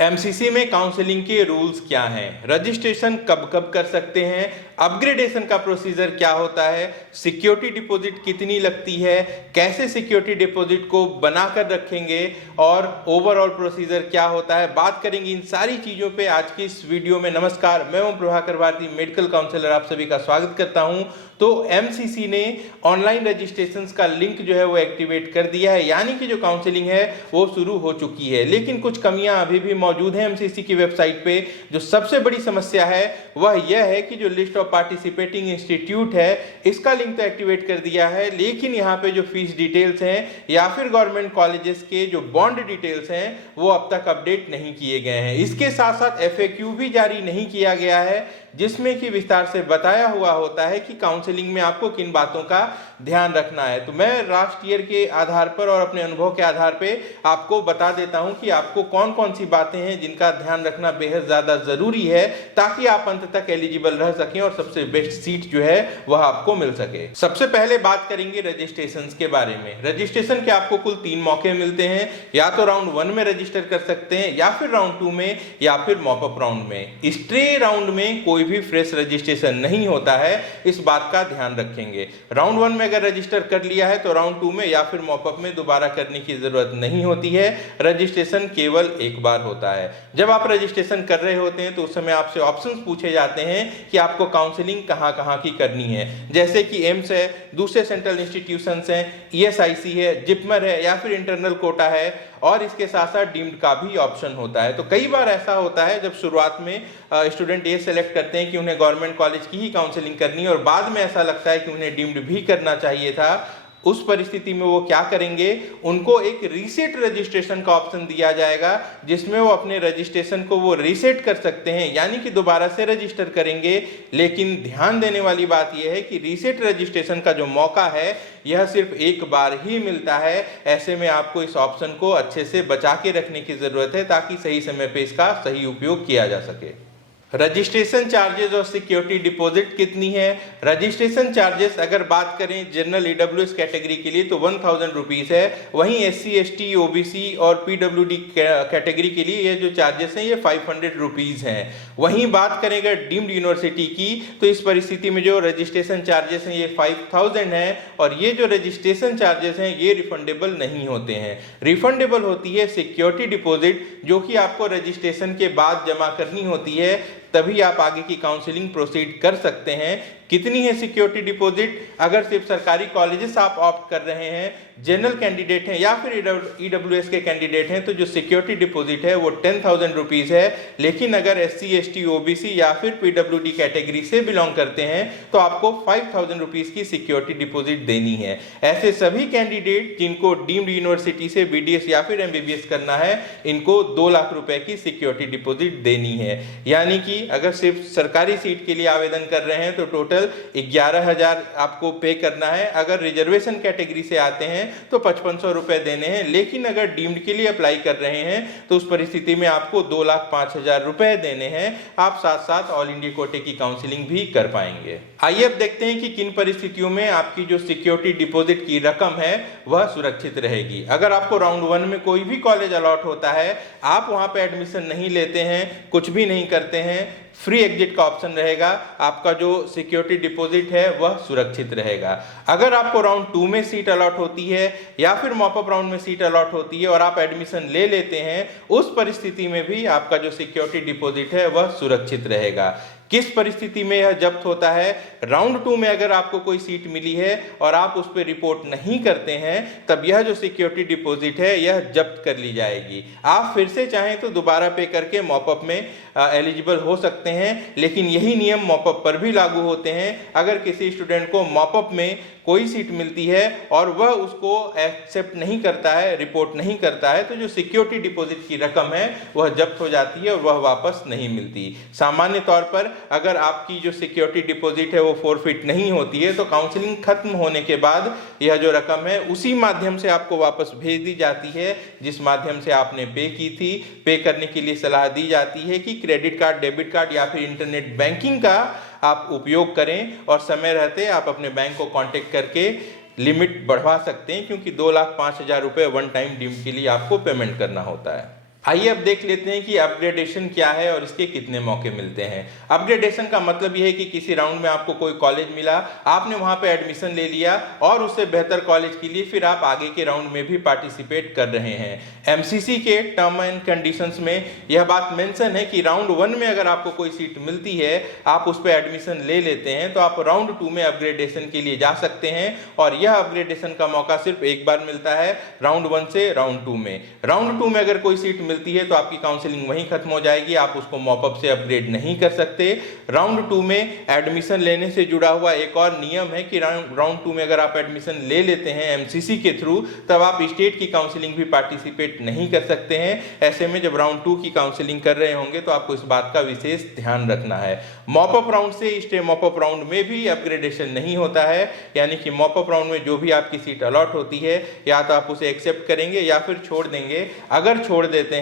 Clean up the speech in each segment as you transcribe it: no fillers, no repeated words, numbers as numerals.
MCC में counselling के rules क्या हैं, रजिस्ट्रेशन कब कब कर सकते हैं, अपग्रेडेशन का प्रोसीजर क्या होता है, सिक्योरिटी डिपॉजिट कितनी लगती है, कैसे सिक्योरिटी डिपॉजिट को बनाकर रखेंगे और ओवरऑल प्रोसीजर क्या होता है, बात करेंगे इन सारी चीज़ों पे आज की इस वीडियो में। नमस्कार, मैं ओम प्रभाकर भारती, मेडिकल काउंसलर, आप सभी का स्वागत करता हूं। तो एमसीसी ने ऑनलाइन रजिस्ट्रेशंस का लिंक जो है वो एक्टिवेट कर दिया है, यानी कि जो काउंसलिंग है वो शुरू हो चुकी है। लेकिन कुछ कमियां अभी भी मौजूद हैं एमसीसी की वेबसाइट पे। जो सबसे बड़ी समस्या है वह यह है कि जो लिस्ट ऑफ पार्टिसिपेटिंग इंस्टीट्यूट है इसका लिंक तो एक्टिवेट कर दिया है, लेकिन यहाँ पे जो फीस डिटेल्स हैं या फिर गवर्नमेंट कॉलेजेस के जो बॉन्ड डिटेल्स हैं वो अब तक अपडेट नहीं किए गए हैं। इसके साथ साथ एफएक्यू भी जारी नहीं किया गया है, जिसमें कि विस्तार से बताया हुआ होता है कि काउंसलिंग में आपको किन बातों का ध्यान रखना है। तो मैं लास्ट ईयर के आधार पर और अपने अनुभव के आधार पे आपको बता देता हूं कि आपको कौन कौन सी बातें हैं जिनका ध्यान रखना बेहद ज्यादा जरूरी है, ताकि आप अंत तक एलिजिबल रह सकें और सबसे बेस्ट सीट जो है वह आपको मिल सके। सबसे पहले बात करेंगे रजिस्ट्रेशन के बारे में। रजिस्ट्रेशन के आपको कुल 3 मौके मिलते हैं, या तो राउंड 1 में रजिस्टर कर सकते हैं, या फिर राउंड 2 में, या फिर मॉपअप राउंड में। स्ट्रे राउंड में कोई भी फ्रेश रजिस्ट्रेशन नहीं होता है, इस बात का ध्यान रखेंगे। राउंड 1 में अगर रजिस्टर कर लिया है तो राउंड 2 में या फिर मॉपअप में दोबारा करने की जरूरत नहीं होती है। रजिस्ट्रेशन केवल एक बार होता है। जब आप रजिस्ट्रेशन कर रहे होते हैं तो उस समय आपसे ऑप्शंस पूछे जाते हैं कि आपको काउंसलिंग कहां की करनी है, जैसे कि एम्स है, दूसरे सेंट्रल इंस्टीट्यूशंस हैं, ईएसआईसी है, जिपमर है, या फिर इंटरनल कोटा है, और इसके साथ साथ डीम्ड का भी ऑप्शन होता है। तो कई बार ऐसा होता है जब शुरुआत में स्टूडेंट ये सेलेक्ट करते हैं कि उन्हें गवर्नमेंट कॉलेज की ही काउंसलिंग करनी है और बाद में ऐसा लगता है कि उन्हें डीम्ड भी करना चाहिए था। उस परिस्थिति में वो क्या करेंगे, उनको एक रीसेट रजिस्ट्रेशन का ऑप्शन दिया जाएगा, जिसमें वो अपने रजिस्ट्रेशन को वो रीसेट कर सकते हैं, यानी कि दोबारा से रजिस्टर करेंगे। लेकिन ध्यान देने वाली बात यह है कि रीसेट रजिस्ट्रेशन का जो मौका है यह सिर्फ एक बार ही मिलता है। ऐसे में आपको इस ऑप्शन को अच्छे से बचा के रखने की जरूरत है, ताकि सही समय पे इसका सही उपयोग किया जा सके। रजिस्ट्रेशन चार्जेस और सिक्योरिटी डिपॉजिट कितनी है। रजिस्ट्रेशन चार्जेस अगर बात करें जनरल ईडब्ल्यूएस कैटेगरी के लिए तो 1000 रुपीज़ है। वहीं एससी एसटी ओबीसी और पीडब्ल्यूडी कैटेगरी के लिए ये जो चार्जेस हैं ये 500 रुपीज़ हैं। वहीं बात करें अगर डीम्ड यूनिवर्सिटी की तो इस परिस्थिति में जो रजिस्ट्रेशन चार्जेस हैं ये 5000 हैं, और ये जो रजिस्ट्रेशन चार्जेस हैं ये रिफंडेबल नहीं होते हैं। रिफंडेबल होती है सिक्योरिटी डिपॉजिट, जो कि आपको रजिस्ट्रेशन के बाद जमा करनी होती है, तभी आप आगे की काउंसलिंग प्रोसीड कर सकते हैं। कितनी है सिक्योरिटी डिपॉजिट, अगर सिर्फ सरकारी कॉलेजेस आप ऑप्ट कर रहे हैं, जनरल कैंडिडेट हैं या फिर ईडब्ल्यूएस के कैंडिडेट हैं, तो जो सिक्योरिटी डिपॉजिट है वो 10,000 रुपीज़ है। लेकिन अगर एससी एसटी ओबीसी या फिर पीडब्ल्यूडी कैटेगरी से बिलोंग करते हैं तो आपको 5000 रुपीज़ की सिक्योरिटी डिपॉजिट देनी है। ऐसे सभी कैंडिडेट जिनको डीम्ड यूनिवर्सिटी से बीडीएस या फिर एमबीबीएस करना है, इनको 2 लाख रुपए की सिक्योरिटी डिपॉजिट देनी है। यानी कि अगर सिर्फ सरकारी सीट के लिए आवेदन कर रहे हैं तो टोटल 11,000 आपको पे करना है। अगर रिजर्वेशन कैटेगरी से आते हैं तो 5500 रुपए देने हैं। लेकिन अगर डीम्ड के लिए अप्लाई कर रहे हैं तो उस परिस्थिति में आपको 2,05,000 रुपए देने हैं। आप साथ साथ ऑल इंडिया कोटे की काउंसलिंग भी कर पाएंगे। आइए अब देखते हैं कि किन परिस्थितियों में आपकी जो सिक्योरिटी डिपॉजिट की रकम है वह सुरक्षित रहेगी। अगर आपको राउंड 1 में कोई भी कॉलेज अलॉट होता है, आप वहां पे एडमिशन नहीं लेते हैं, कुछ भी नहीं करते हैं, फ्री एग्जिट का ऑप्शन रहेगा, आपका जो सिक्योरिटी डिपॉजिट है वह सुरक्षित रहेगा। अगर आपको राउंड 2 में सीट अलॉट होती है या फिर मॉपअप राउंड में सीट अलॉट होती है और आप एडमिशन ले लेते हैं, उस परिस्थिति में भी आपका जो सिक्योरिटी डिपॉजिट है वह सुरक्षित रहेगा। किस परिस्थिति में यह जब्त होता है, राउंड 2 में अगर आपको कोई सीट मिली है और आप उस पर रिपोर्ट नहीं करते हैं, तब यह जो सिक्योरिटी डिपॉजिट है यह जब्त कर ली जाएगी। आप फिर से चाहें तो दोबारा पे करके मॉपअप में एलिजिबल हो सकते हैं, लेकिन यही नियम मॉपअप पर भी लागू होते हैं। अगर किसी स्टूडेंट को मॉपअप में कोई सीट मिलती है और वह उसको एक्सेप्ट नहीं करता है, रिपोर्ट नहीं करता है, तो जो सिक्योरिटी डिपॉजिट की रकम है वह जब्त हो जाती है और वह वापस नहीं मिलती। सामान्य तौर पर अगर आपकी जो सिक्योरिटी डिपॉजिट है वो फोरफिट नहीं होती है तो काउंसलिंग खत्म होने के बाद यह जो रकम है उसी माध्यम से आपको वापस भेज दी जाती है जिस माध्यम से आपने पे की थी। पे करने के लिए सलाह दी जाती है कि क्रेडिट कार्ड, डेबिट कार्ड या फिर इंटरनेट बैंकिंग का आप उपयोग करें, और समय रहते आप अपने बैंक को कांटेक्ट करके लिमिट बढ़वा सकते हैं, क्योंकि 2,05,000 रुपए वन टाइम डीम के लिए आपको पेमेंट करना होता है। आइए अब देख लेते हैं कि अपग्रेडेशन क्या है और इसके कितने मौके मिलते हैं। अपग्रेडेशन का मतलब यह है कि किसी राउंड में आपको कोई कॉलेज मिला, आपने वहां पे एडमिशन ले लिया और उससे बेहतर कॉलेज के लिए फिर आप आगे के राउंड में भी पार्टिसिपेट कर रहे हैं। एमसीसी के टर्म एंड कंडीशंस में यह बात मेंशन है कि राउंड 1 में अगर आपको कोई सीट मिलती है, आप उस पर एडमिशन ले लेते हैं, तो आप राउंड 2 में अपग्रेडेशन के लिए जा सकते हैं और यह अपग्रेडेशन का मौका सिर्फ एक बार मिलता है, राउंड 1 से राउंड 2 में। राउंड 2 में अगर कोई सीट मिलती है तो आपकी काउंसलिंग वहीं खत्म हो जाएगी, आप उसको मॉपअप से अपग्रेड नहीं कर सकते। राउंड 2 में एडमिशन लेने से जुड़ा हुआ एक और नियम है कि राउंड 2 में अगर आप एडमिशन ले लेते हैं एमसीसी के थ्रू, तब आप स्टेट की काउंसलिंग भी पार्टिसिपेट नहीं कर सकते हैं। ऐसे में जब राउंड 2 की काउंसलिंग कर रहे होंगे तो आपको इस बात का विशेष ध्यान रखना है। मॉपअप राउंड से स्टे मॉपअप राउंड में भी अपग्रेडेशन नहीं होता है, यानी कि मॉपअप राउंड में जो भी आपकी सीट अलॉट होती है या तो आप उसे एक्सेप्ट करेंगे या फिर छोड़ देंगे। अगर छोड़ देते हैं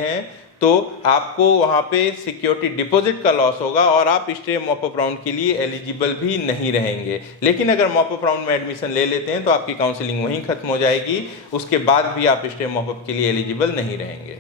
तो आपको वहां पे सिक्योरिटी डिपॉजिट का लॉस होगा और आप स्टे मॉपअप राउंड के लिए एलिजिबल भी नहीं रहेंगे। लेकिन अगर मॉपअप राउंड में एडमिशन ले लेते हैं तो आपकी काउंसलिंग वहीं खत्म हो जाएगी, उसके बाद भी आप स्टे मॉपअप के लिए एलिजिबल नहीं रहेंगे।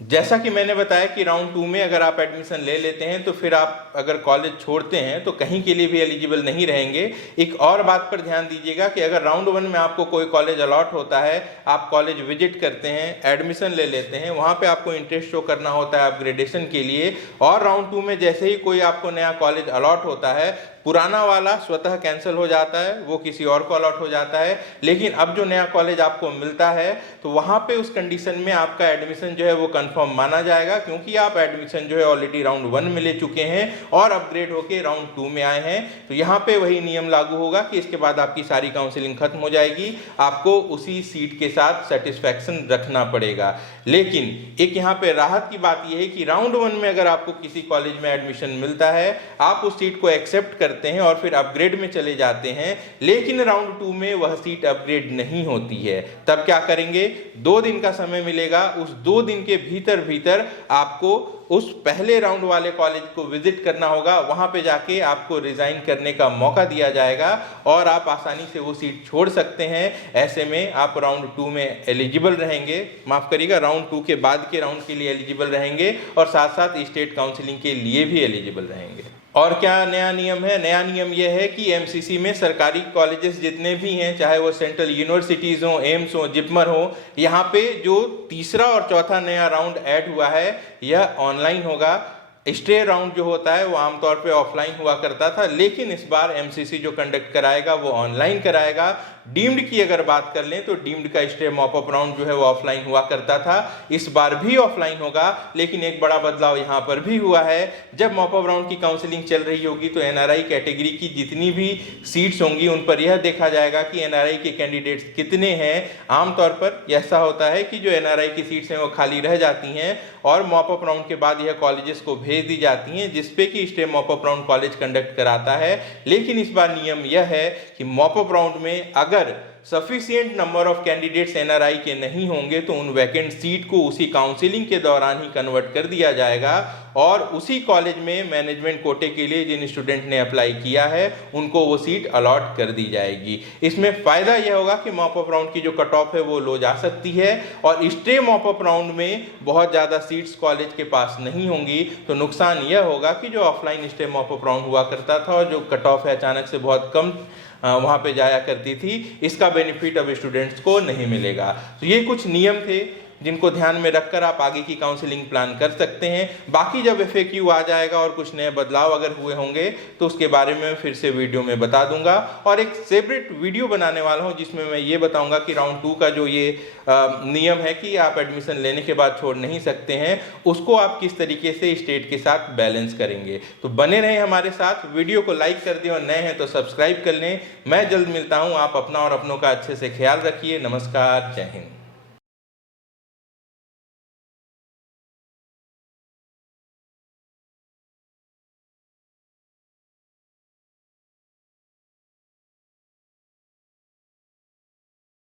जैसा कि मैंने बताया कि राउंड 2 में अगर आप एडमिशन ले लेते हैं तो फिर आप अगर कॉलेज छोड़ते हैं तो कहीं के लिए भी एलिजिबल नहीं रहेंगे। एक और बात पर ध्यान दीजिएगा कि अगर राउंड 1 में आपको कोई कॉलेज अलॉट होता है, आप कॉलेज विजिट करते हैं, एडमिशन ले लेते हैं, वहाँ पे आपको इंटरेस्ट शो करना होता है अपग्रेडेशन के लिए, और राउंड 2 में जैसे ही कोई आपको नया कॉलेज अलॉट होता है, पुराना वाला स्वतः कैंसिल हो जाता है, वो किसी और को अलॉट हो जाता है। लेकिन अब जो नया कॉलेज आपको मिलता है तो वहाँ पे उस कंडीशन में आपका एडमिशन जो है वो कंफर्म माना जाएगा, क्योंकि आप एडमिशन जो है ऑलरेडी राउंड 1 में ले चुके हैं और अपग्रेड होके राउंड 2 में आए हैं। तो यहाँ पे वही नियम लागू होगा कि इसके बाद आपकी सारी काउंसलिंग खत्म हो जाएगी, आपको उसी सीट के साथ सेटिस्फैक्शन रखना पड़ेगा। लेकिन एक यहाँ पे राहत की बात यह है कि राउंड 1 में अगर आपको किसी कॉलेज में एडमिशन मिलता है, आप उस सीट को एक्सेप्ट करते हैं और फिर अपग्रेड में चले जाते हैं, लेकिन राउंड 2 में वह सीट अपग्रेड नहीं होती है, तब क्या करेंगे? 2 दिन का समय मिलेगा। उस 2 दिन के भीतर आपको उस पहले राउंड वाले कॉलेज को विजिट करना होगा, वहां पे जाके आपको रिजाइन करने का मौका दिया जाएगा और आप आसानी से वो सीट छोड़ सकते हैं। ऐसे में आप राउंड 2 में एलिजिबल रहेंगे, माफ करिएगा, राउंड 2 के बाद के राउंड के लिए एलिजिबल रहेंगे और साथ साथ स्टेट काउंसलिंग के लिए भी एलिजिबल रहेंगे। और क्या नया नियम है? नया नियम यह है कि एमसीसी में सरकारी कॉलेजेस जितने भी हैं, चाहे वो सेंट्रल यूनिवर्सिटीज़ हो, एम्स हो, जिपमर हो, यहाँ पे जो तीसरा और चौथा नया राउंड ऐड हुआ है यह ऑनलाइन होगा। स्टे राउंड जो होता है वो आमतौर पे ऑफलाइन हुआ करता था, लेकिन इस बार एमसीसी जो कंडक्ट कराएगा वो ऑनलाइन कराएगा। डीम्ड की अगर बात कर लें तो डीम्ड का स्टे मॉपअप राउंड जो है वो ऑफलाइन हुआ करता था, इस बार भी ऑफलाइन होगा। लेकिन एक बड़ा बदलाव यहाँ पर भी हुआ है, जब मॉपअप राउंड की काउंसलिंग चल रही होगी तो एनआरआई कैटेगरी की जितनी भी सीट्स होंगी उन पर यह देखा जाएगा कि एनआरआई के कैंडिडेट्स कितने हैं। आमतौर पर ऐसा होता है कि जो एनआरआई की सीट्स हैं वो खाली रह जाती हैं और मॉपअप राउंड के बाद यह कॉलेजेस को भेज दी जाती हैं, जिसपे कि stay mop up round college conduct कराता है। लेकिन इस बार नियम यह है कि मॉपअप राउंड में अगर sufficient number of candidates NRI के नहीं होंगे तो उन वैकेंट सीट को उसी काउंसलिंग के दौरान ही कन्वर्ट कर दिया जाएगा और उसी कॉलेज में मैनेजमेंट कोटे के लिए जिन स्टूडेंट ने अप्लाई किया है उनको वो सीट अलॉट कर दी जाएगी। इसमें फायदा यह होगा कि मॉपअप राउंड की जो कट ऑफ है वो लो जा सकती है और स्टे मॉपअप राउंड में बहुत ज़्यादा सीट्स कॉलेज के पास नहीं होंगी। तो नुकसान यह होगा कि जो ऑफलाइन स्टे मॉपअप राउंड हुआ करता था और जो कट ऑफ है अचानक से बहुत कम वहाँ पे जाया करती थी, इसका बेनिफिट अब स्टूडेंट्स को नहीं मिलेगा। तो ये कुछ नियम थे जिनको ध्यान में रखकर आप आगे की काउंसलिंग प्लान कर सकते हैं। बाकी जब FAQ आ जाएगा और कुछ नए बदलाव अगर हुए होंगे तो उसके बारे में फिर से वीडियो में बता दूंगा और एक सेपरेट वीडियो बनाने वाला हूं जिसमें मैं ये बताऊंगा कि राउंड 2 का जो ये नियम है कि आप एडमिशन लेने के बाद छोड़ नहीं सकते हैं, उसको आप किस तरीके से स्टेट के साथ बैलेंस करेंगे। तो बने रहें हमारे साथ, वीडियो को लाइक कर दें और नए हैं तो सब्सक्राइब कर लें। मैं जल्द मिलता हूँ, आप अपना और अपनों का अच्छे से ख्याल रखिए। नमस्कार, जय हिंद।